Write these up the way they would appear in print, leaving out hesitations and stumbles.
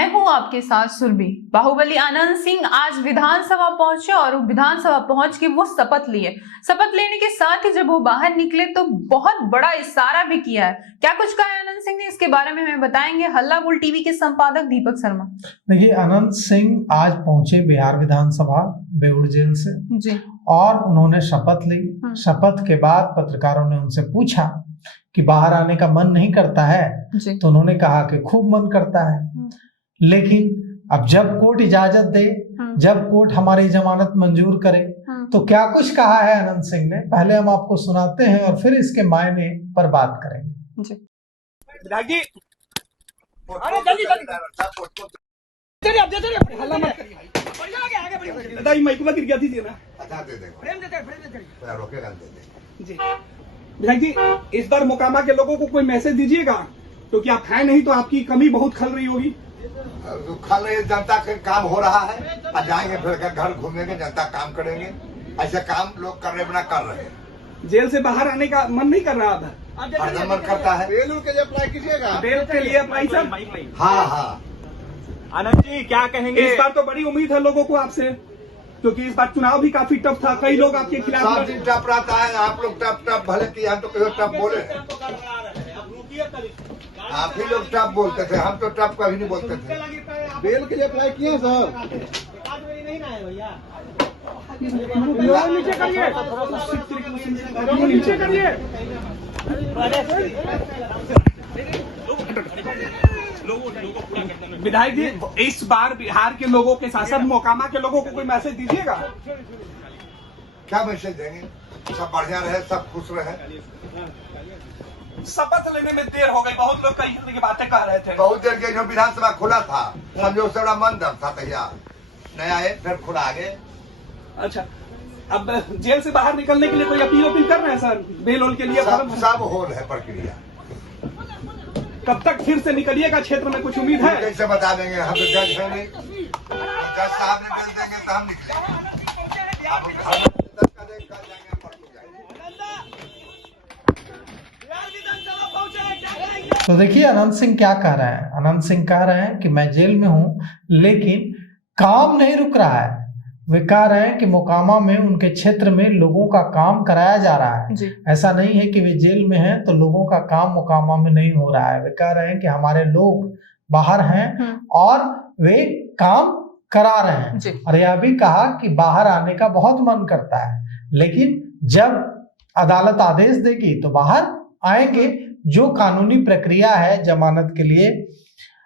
मैं हूं आपके साथ सुरभि। बाहुबली आनंद सिंह आज विधानसभा पहुंचे और विधानसभा पहुंच के वो शपथ लिए। शपथ लेने के साथ ही जब वो बाहर निकले तो बहुत बड़ा इशारा भी किया है। क्या कुछ कहा है आनंद सिंह ने, इसके बारे में हमें बताएंगे हल्ला बोल टीवी के संपादक दीपक शर्मा। देखिए, आनंद सिंह आज पहुंचे बिहार विधानसभा बेउर जेल से जी, और उन्होंने शपथ ली। शपथ के बाद पत्रकारों ने उनसे पूछा कि बाहर आने का मन नहीं करता है, तो उन्होंने कहा कि खूब मन करता है, लेकिन अब जब कोर्ट इजाजत दे, जब कोर्ट हमारी जमानत मंजूर करे, तो क्या कुछ कहा है आनंद सिंह ने, पहले हम आपको सुनाते हैं और फिर इसके मायने पर बात करेंगे। जी। विधायक जी, इस बार मोकामा के लोगों को कोई मैसेज दीजिएगा, क्योंकि आप हैं नहीं तो आपकी कमी बहुत खल रही होगी। खल रही जनता का काम हो रहा है, और जाएंगे फिर घर घूमेंगे, जनता काम करेंगे। ऐसे काम लोग करने बिना कर रहे हैं। जेल से बाहर आने का मन नहीं कर रहा था? हरदम मन करता है। बेल के लिए अप्लाई कीजिएगा। बेल के लिए अप्लाई सर? हाँ हाँ। आनंद जी क्या कहेंगे? इस बार तो बड़ी उम्मीद है लोगों को आपसे, क्योंकि इस बार चुनाव भी काफी टफ था, कई लोग आपके खिलाफ। सब दिन टफ रहता है, आप लोग टफ भले की, हम तो कभी टफ बोले, आप ही लोग टफ बोलते थे, हम तो टफ कभी नहीं बोलते थे। बेल के लिए अप्लाई किए सर? नीचे करिए, नीचे करिए। विधायक जी, इस बार बिहार के लोगों के साथ साथ मोकामा के लोगों को कोई मैसेज दीजिएगा? क्या मैसेज देंगे? सब बढ़िया रहे, सब खुश रहे। शपथ लेने में देर हो गई, बहुत लोग कई तरह की बातें कह रहे थे। बहुत देर के जो विधानसभा खुला था, समझो उससे बड़ा मन दर्द था तैयार, नया है फिर खुला आगे। अच्छा, अब जेल से बाहर निकलने के लिए कोई अपील कर रहे हैं सर? बेल होल के लिए सब होल है प्रक्रिया। कब तक फिर से निकलिएगा क्षेत्र में, कुछ उम्मीद है? कैसे बता देंगे, हम तो जज है नहीं। जज साहब ने बेल देंगे तो हम निकलेंगे। अब घर में दस का देख कर जाएंगे, परसों जाएंगे। तो देखिए अनंत सिंह क्या कह रहे हैं। अनंत सिंह कह रहे हैं कि मैं जेल में हूं, लेकिन काम नहीं रुक रहा है। वे कह रहे हैं कि मोकामा में उनके क्षेत्र में लोगों का काम कराया जा रहा है। ऐसा नहीं है कि वे जेल में हैं तो लोगों का काम मोकामा में नहीं हो रहा है। वे कह रहे हैं कि हमारे लोग बाहर हैं और वे काम करा रहे हैं। और यह भी कहा कि बाहर आने का बहुत मन करता है, लेकिन जब अदालत आदेश देगी तो बाहर आएंगे। जो कानूनी प्रक्रिया है, जमानत के लिए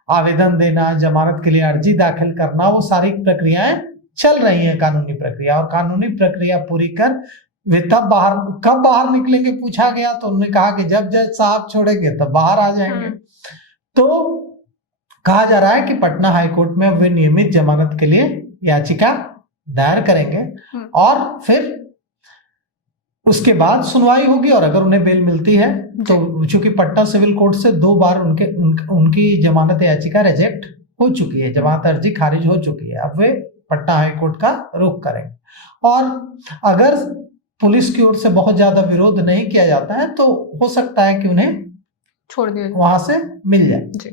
आवेदन देना, जमानत के लिए अर्जी दाखिल करना, वो सारी प्रक्रियाएं चल रही है, कानूनी प्रक्रिया। और कानूनी प्रक्रिया पूरी कर वे तब कब बाहर निकलेंगे पूछा गया तो उन्होंने कहा कि जब जज साहब छोड़ेंगे तब बाहर आ जाएंगे। तो कहा जा रहा है कि पटना हाईकोर्ट में वे नियमित जमानत के लिए याचिका दायर करेंगे और फिर उसके बाद सुनवाई होगी। और अगर उन्हें बेल मिलती है तो चूंकि पटना सिविल कोर्ट से 2 बार उनकी जमानत याचिका रिजेक्ट हो चुकी है, जमानत अर्जी खारिज हो चुकी है, अब वे पटना हाईकोर्ट का रुख करेंगे। और अगर पुलिस की ओर से बहुत ज्यादा विरोध नहीं किया जाता है तो हो सकता है कि उन्हें छोड़ दिया, वहां से मिल जाए,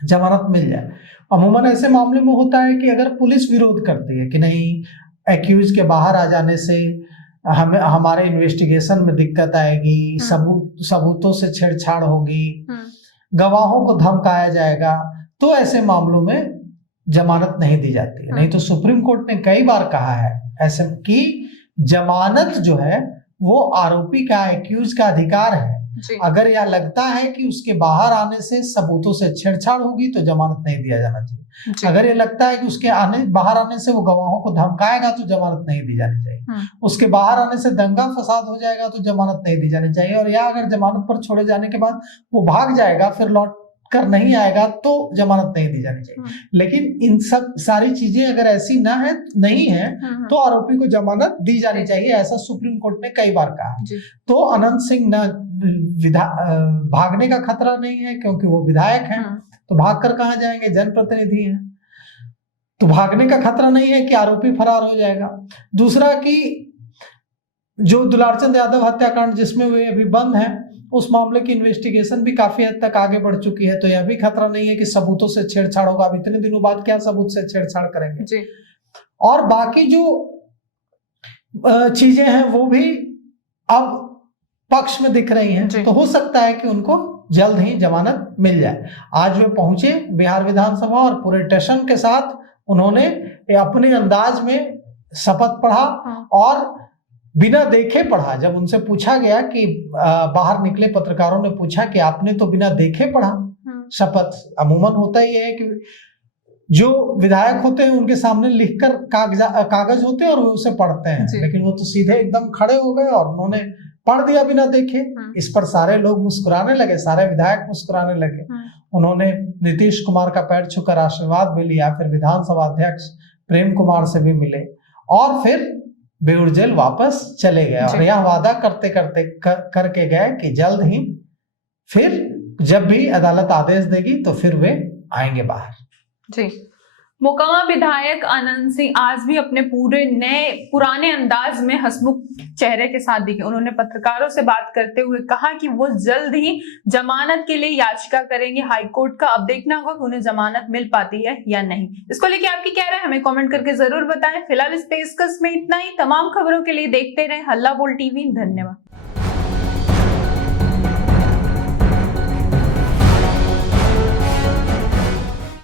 जमानत मिल जाए। अमूमन ऐसे मामले में होता है कि अगर पुलिस विरोध करती है कि नहीं, एक्यूज के बाहर आ जाने से हमें हमारे इन्वेस्टिगेशन में दिक्कत आएगी, सबूतों से छेड़छाड़ होगी, गवाहों को धमकाया जाएगा, तो ऐसे मामलों में जमानत नहीं दी जाती है। नहीं तो सुप्रीम कोर्ट ने कई बार कहा है ऐसे कि जमानत जो है वो आरोपी का, एक्यूज का अधिकार है। अगर यह लगता है कि उसके बाहर आने से सबूतों से छेड़छाड़ होगी तो जमानत नहीं दिया जाना चाहिए। अगर ये लगता है कि उसके बाहर आने से वो गवाहों को धमकाएगा तो जमानत नहीं दी जानी चाहिए। उसके बाहर आने से दंगा फसाद हो जाएगा तो जमानत नहीं दी जानी चाहिए। और या अगर जमानत पर छोड़े जाने के बाद वो भाग जाएगा, फिर लौट कर नहीं आएगा तो जमानत नहीं दी जानी चाहिए। लेकिन इन सब सारी चीजें अगर ऐसी नहीं है तो आरोपी को जमानत दी जानी चाहिए, ऐसा सुप्रीम कोर्ट ने कई बार कहा। तो अनंत सिंह भागने का खतरा नहीं है, क्योंकि वो विधायक हैं, तो भागकर कहां जाएंगे, जनप्रतिनिधि हैं, तो भागने का खतरा नहीं है कि आरोपी फरार हो जाएगा। दूसरा कि जो दुलारचंद यादव हत्याकांड जिसमें वे अभी बंद हैं, उस मामले की इन्वेस्टिगेशन भी काफी हद तक आगे बढ़ चुकी है, तो यह भी खतरा नहीं है कि सबूतों से छेड़छाड़ होगा। अब इतने दिनों बाद क्या सबूत से छेड़छाड़ करेंगे जी। और बाकी जो चीजें हैं वो भी अब पक्ष में दिख रही हैं, जी। तो हो सकता है कि उनको जल्द ही जमानत मिल जाए। आज वे पहुंचे बिहार विधानसभा और पूरे टेंशन के साथ उन्होंने अपने अंदाज में शपथ पढ़ा और बिना देखे पढ़ा। जब उनसे पूछा गया कि बाहर निकले पत्रकारों ने पूछा कि आपने तो बिना देखे पढ़ा शपथ। अमूमन होता ही है कि जो विधायक होते हैं उनके सामने लिखकर कागज होते हैं और वो उसे पढ़ते हैं, लेकिन वो तो सीधे एकदम खड़े हो गए और उन्होंने पढ़ दिया बिना देखे। इस पर सारे लोग मुस्कुराने लगे, सारे विधायक मुस्कुराने लगे। उन्होंने नीतीश कुमार का पैर छूकर आशीर्वाद भी लिया, फिर विधानसभा अध्यक्ष प्रेम कुमार से भी मिले और फिर बेउर जेल वापस चले गए और यह वादा करते करते करके गए कि जल्द ही फिर जब भी अदालत आदेश देगी तो फिर वे आएंगे बाहर। जी। मोकामा विधायक आनंद सिंह आज भी अपने पूरे नए पुराने अंदाज में हंसमुख चेहरे के साथ दिखे। उन्होंने पत्रकारों से बात करते हुए कहा कि वो जल्द ही जमानत के लिए याचिका करेंगे हाईकोर्ट का। अब देखना होगा कि उन्हें जमानत मिल पाती है या नहीं। इसको लेके आपकी क्या राय है हमें कमेंट करके जरूर बताएं। फिलहाल इस पेशकश में इतना ही। तमाम खबरों के लिए देखते रहें हल्ला बोल टीवी। धन्यवाद।